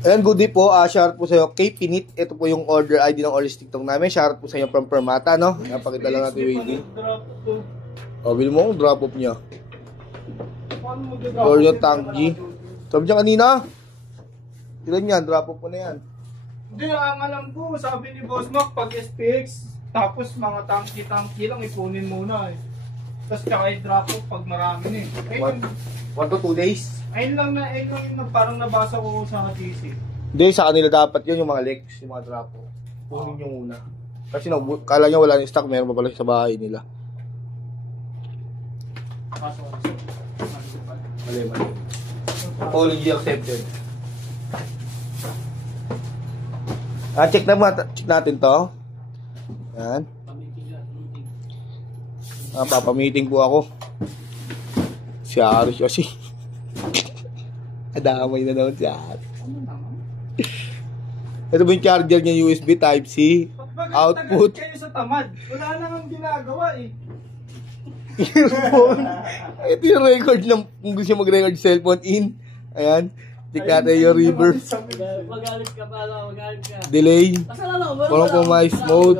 Ayan, good day po. Shoutout po sa iyo, Kay Pinit. Ito po yung order ID ng Oris TikTok namin. Shoutout po sa iyo from Permata, no? Napakita lang natin yung waving. O, bilhin mo kung drop off niya. Or yung tank G. Sabi niya kanina. Ilan yan? Drop off po na yan. Hindi, ang alam ko, sabi ni Boss Mac, pag SPX, tapos mga tanki lang, ipunin muna eh. Tapos tsaka i-drop off pag marami eh. 1 to 2 days. Ayun lang yung parang nabasa ko sa HTC. Hindi, sa kanila dapat yun, yung mga legs, yung mga drop off. Punin nyo muna. Kasi kala nyo wala yung stock, meron pa pala sa bahay nila. Mali. Apology accepted. Check natin to. Yan. Papamiting po ako. Si Aris kasi. Adamay na naman si Aris. Ito po yung charger niya, USB Type-C. Output. Kayo sa tamad. Wala nang ginagawa eh. Earphone. Ito yung record ng kung gusto mag-record cellphone in. Ayan. Check natin yung reverb. Magalit ka pala, magalit ka. Delay. Compromise mode.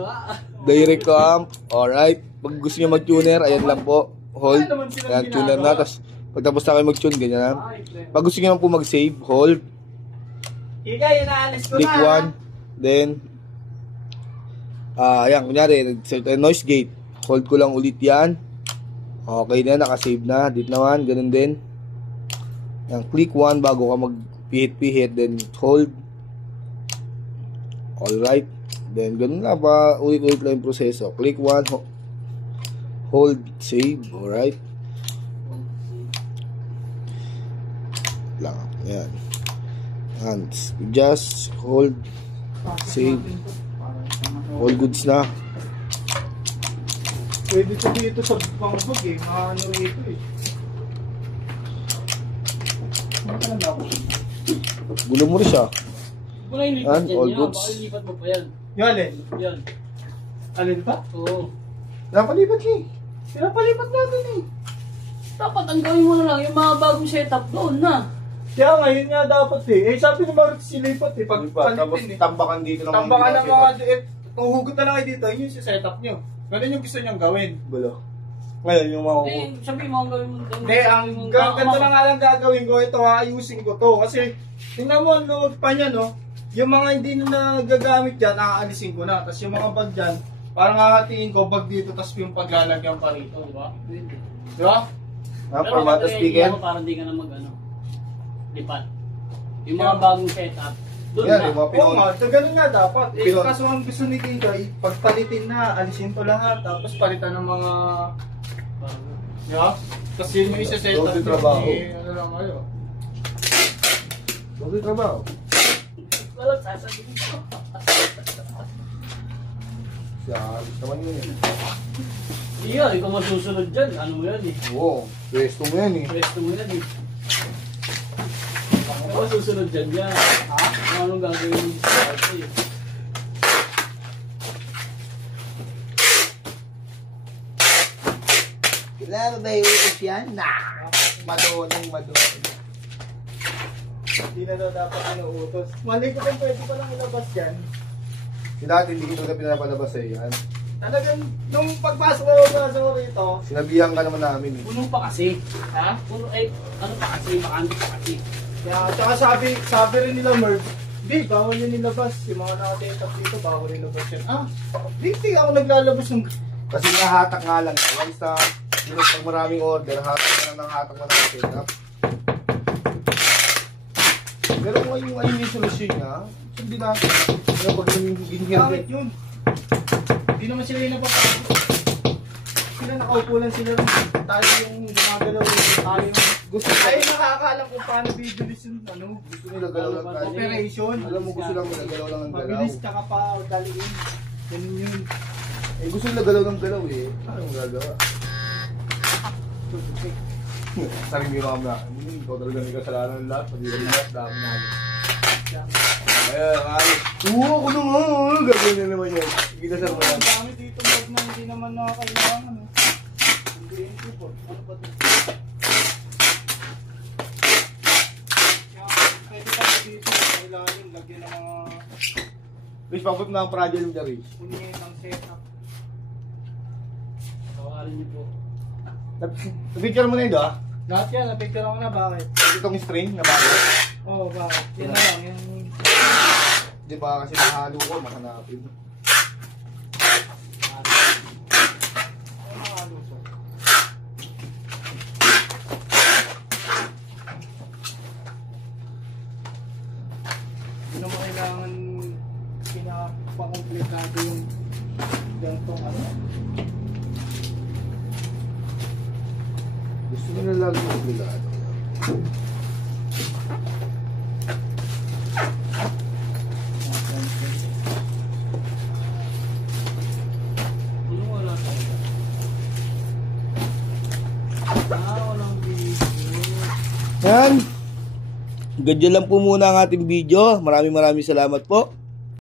Direct to amp. Alright. Pag gusto nyo mag-tuner, ayan lang po. Hold. Ayan, tuner na. Tapos, pag tapos na kayo mag-tune, ganyan na. Pag gusto nyo po mag-save, hold. Ikay, inaalis ko Click na. 1. Then, ayan, kunyari, noise gate. Hold ko lang ulit yan. Okay na, nakasave na. Dito naman, ganun din. Ayan, click 1 bago ka mag-pihit, then hold. Alright. Then, ganun na pa. Ulit-ulit lang yung proseso. Click 1, hold, save. Alright. Lang. Ayan. And just hold, save. All goods na. Pwede ito dito sa pangbag eh. Ano rito eh. Gulo mo rin siya. Wala yung lipat And yan. all Yan, goods. baka lipat mo pa yan. Yung alin? Yan. Alin pa? Oo. Napalipat siya eh. Pinapalipat natin eh. Dapat ang gawin mo na lang yung mga bagong setup doon na. Kaya ngayon nga dapat eh. Eh sabi ni Mark silipat eh. Pag Tapos palitin eh. tambakan dito ng Tambakan ng mga hugot na lang kayo dito. Yun yung setup nyo. Ganun yung gusto nyong gawin. Gulo. Ngayon yung mga Hindi, sabi mo ang gawin mo. Hindi, ang ganito na nga lang gagawin ko. Ito, ayusin ko to. Kasi, tingnan mo, ang load pa niya, no? Yung mga hindi na nagagamit dyan, nakaalisin ko na. Tapos yung mga bag dyan, parang hahatiin ko bag dito, tapos yung paglalagyan pa rito, di ba? Di ba? Permata speaker. Parang di ka na lipat. Yung mga bagong setup. Doon Yan, na. yung mga Oo pinon. nga, so ganun nga dapat. Eh, Pinon. kaso ang gusto ni Kika, pagpalitin na, alisin to lahat, tapos palitan ng mga, di ba? Tapos yun yung isa-set up. Doon yung trabaho. Ano lang kayo. Doon yung trabaho. Walang sasabihin ko. Siya, alis naman yun eh. Iya, ikaw masusunod dyan. Ano mo yan eh? Oo, pwesto mo yan eh. Resto mo yan eh. Ikaw masusunod dyan yan. Ha? Anong gagawin mo sa party eh? Kailangan ba iutos yan? Nah! Madonong. Hindi na daw dapat inuutos. Mali ko kung pwede pa lang ilabas yan. Dati hindi ko na pinapalabas eh yan. Talagang, nung pagpasok ko rito, Sinabihan ka naman namin eh. Puno pa kasi. Ha? Puno eh. Ano pa kasi? Bakante pa kasi. kaya, tsaka sabi rin nila Merv, di, bawal yun nilabas. Yung mga nakatetap dito, bawal nilabas yan. Di ako naglalabas yung... Kasi nahatak nga lang. Once na, pag maraming order, hatak na lang ng hatak na ng setup. Pero kung ayun yung solusyon niya, hindi natin. Ano pag ginigil Bakit yun? Hindi naman sila yung napapagod. Sila nakaupo lang sila rin. Tayo yung gumagalaw. Tayo yung gusto. Tayo nakakaalam kung paano bibilis yung ano. Gusto nila galaw lang tayo. Operation. Alam mo gusto lang nila galaw lang ng galaw. Mabilis tsaka pa daliin. Ganun yun. Eh gusto nila galaw ng galaw eh. Ano yung gagawa? Sarili mo mga ikaw talaga may kasalanan ng lahat. Pag yung lahat, dami namin. Kaya, oo, ako na nga. Gagawin na naman yan. Kita sa mga. Ang dami dito bag na hindi naman nakakailangan. Hindi yung support. Ano ba ito? Kaya pwede pa dito sa ilalim. lagyan ng mga Please, papap na ang project mo dyan, punye ng setup. Tawarin niyo po. Picture mo na yun, ah. Lahat yan, napicture ako na, bakit? Itong string na bago. Oo, bakit? Yan na lang, yung... Di ba kasi nahalo ko, mahanapin. Hindi naman kailangan pinapakomplikado yung gantong ano. Gusto nyo na lang yung obligado. Ano wala tayo? Walang video. Yan. Ganyan lang po muna ang ating video. Maraming salamat po.